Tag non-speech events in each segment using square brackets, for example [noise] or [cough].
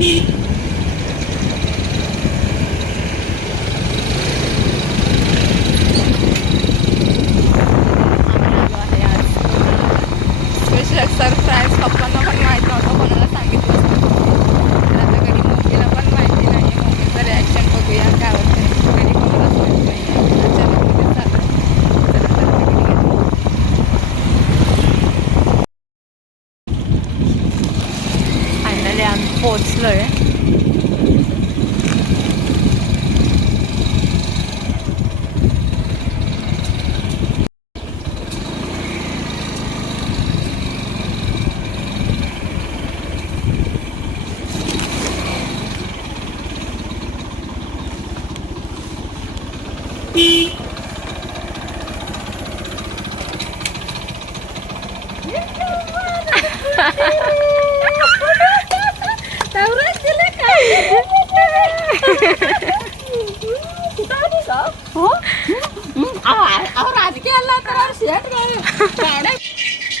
Beep.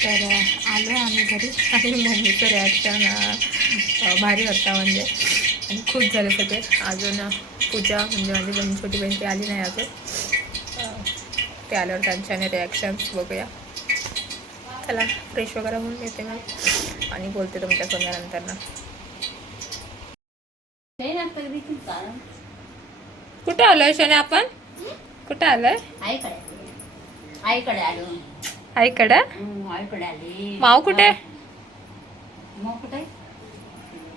तर आलो आम्ही घरी आणि मम्मीचं रिॲक्शन भारी होता म्हणजे आणि खूप झाले सगळे अजून पूजा म्हणजे माझी बहीण छोटी बहीण ती आली नाही अजून ते आल्यावर त्यांच्याने रिॲक्शन्स बघूया चला फ्रेश वगैरे होऊन येते मग. आणि बोलते तुमच्या सोन्यानंतर ना. कुठे आलोय शने आपण? कुठे आलोय? आईकडे आलो. आईकडे आईकडे? आली. माऊ कुठे? मग कुठे?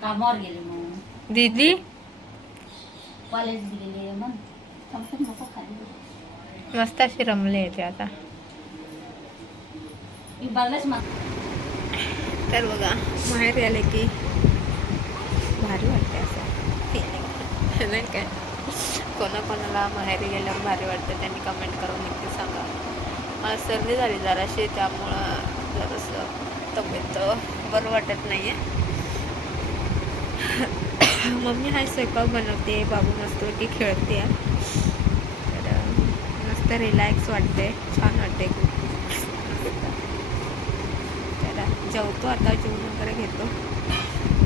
कामावर गेले मग दीदी? कॉलेज गेले मग मस्त अशी रमले येते आता. तर बघा माहेर आले की भारी वाटते असं feeling. नाही काय? कोणाकोणाला माहेरी गेल्यावर भारी वाटतं त्यांनी कमेंट करून नक्की सांगा. मला सर्दी झाली जराशी त्यामुळं जरासं तब्येत बरं वाटत नाही आहे मम्मी हा स्वयंपाक बनवते बाबू मस्तपैकी खेळते. तर मस्त रिलॅक्स वाटते छान वाटते खूप. तर जेवतो आता जेवण वगैरे घेतो.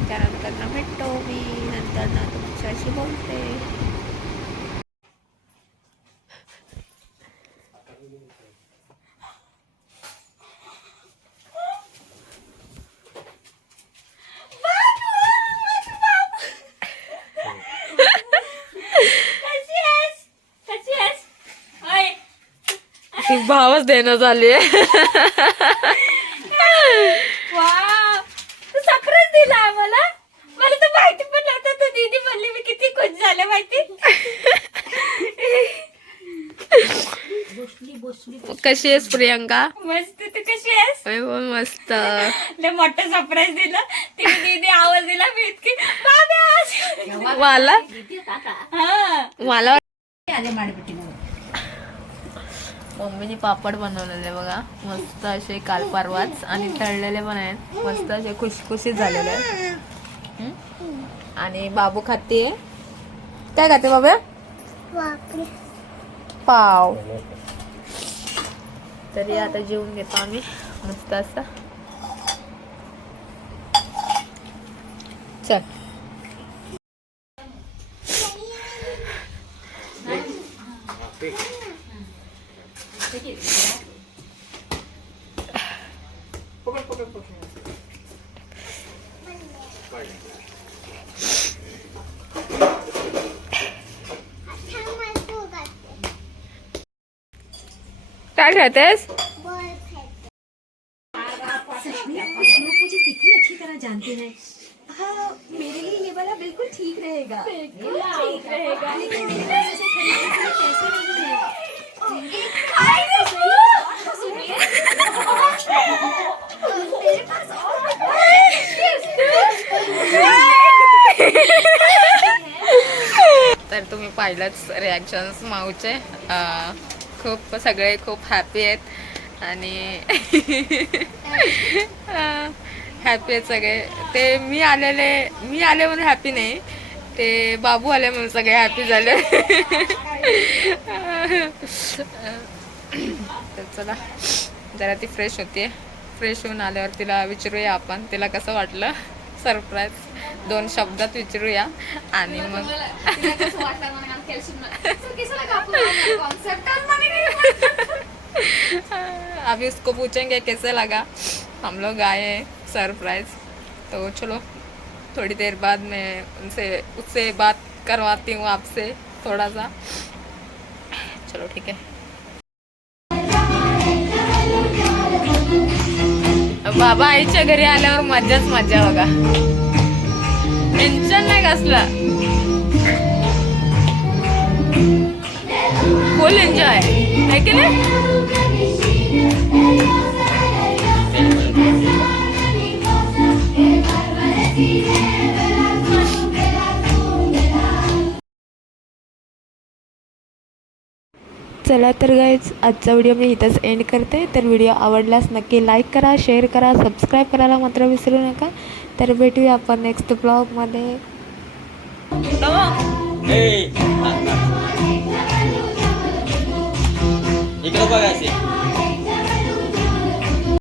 त्यानंतर ना भेटतो मी नंतर ना तुमच्याशी बोलते. भावच देणं झाली वाव तू दिला आम्हाला? मला तर माहिती पण नव्हतं. तू दीदी म्हणली मी किती खुश झाले माहिती? बसली बसली कशी आहेस प्रियंका? मस्त. तू कशी आहेस? हो, मस्त. लय मोठं सरप्राईज दिलं. तिने दीदी आवाज दिला मी इतकी बाबा! मला हा. मला आले माडपिटीमध्ये मम्मीने पापड बनवलेले बघा. मस्त असे काल परवाच आणि तळलेले पण आहेत. मस्त असे खुशखुशीत झालेले आहेत? आणि बाबू खाते काय खाते बाबा? पाव. तरी आता जेवून घेतो आम्ही. मस्त असं. चल. काय खातेस? मुझे कितनी अच्छी तरह जानते हैं। हाँ मेरे लिए ये वाला बिल्कुल ठीक रहेगा। बिल्कुल ठीक रहेगा। लेकिन मेरे पास इसे खरीदने के लिए पैसे नहीं है। मेरे पास तर तुम्ही पाहिलंच रिॲक्शन्स माऊचे खूप सगळे खूप हॅपी आहेत. आणि [laughs] हॅपी आहेत सगळे. ते मी आलेले मी आले म्हणून हॅपी नाही. ते बाबू आले म्हणून सगळे हॅपी झाले. तर चला जरा ती फ्रेश होते फ्रेश होऊन आल्यावर तिला विचारूया आपण. तिला कसं वाटलं? सरप्राईज दोन शब्दात विचारूया. आणि मग अभी उसको पूछेंगे कैसे लगा? हम लोग आए सरप्राइज तो चलो थोड़ी देर बाद मैं उनसे उससे बात करवाती हूँ आपसे थोड़ा सा चलो ठीक है। बाबा आईच्या घरी आल्यावर मज्जाच मजा बघा. टेन्शन नाही कसलं. फुल एन्जॉय आहे की नाही? चला तर गाईज आजचा व्हिडिओ मी इथंच एंड करते. तर व्हिडिओ आवडल्यास नक्की लाईक करा शेअर करा सबस्क्राईब करायला मात्र विसरू नका. तर भेटूया आपण नेक्स्ट ब्लॉगमध्ये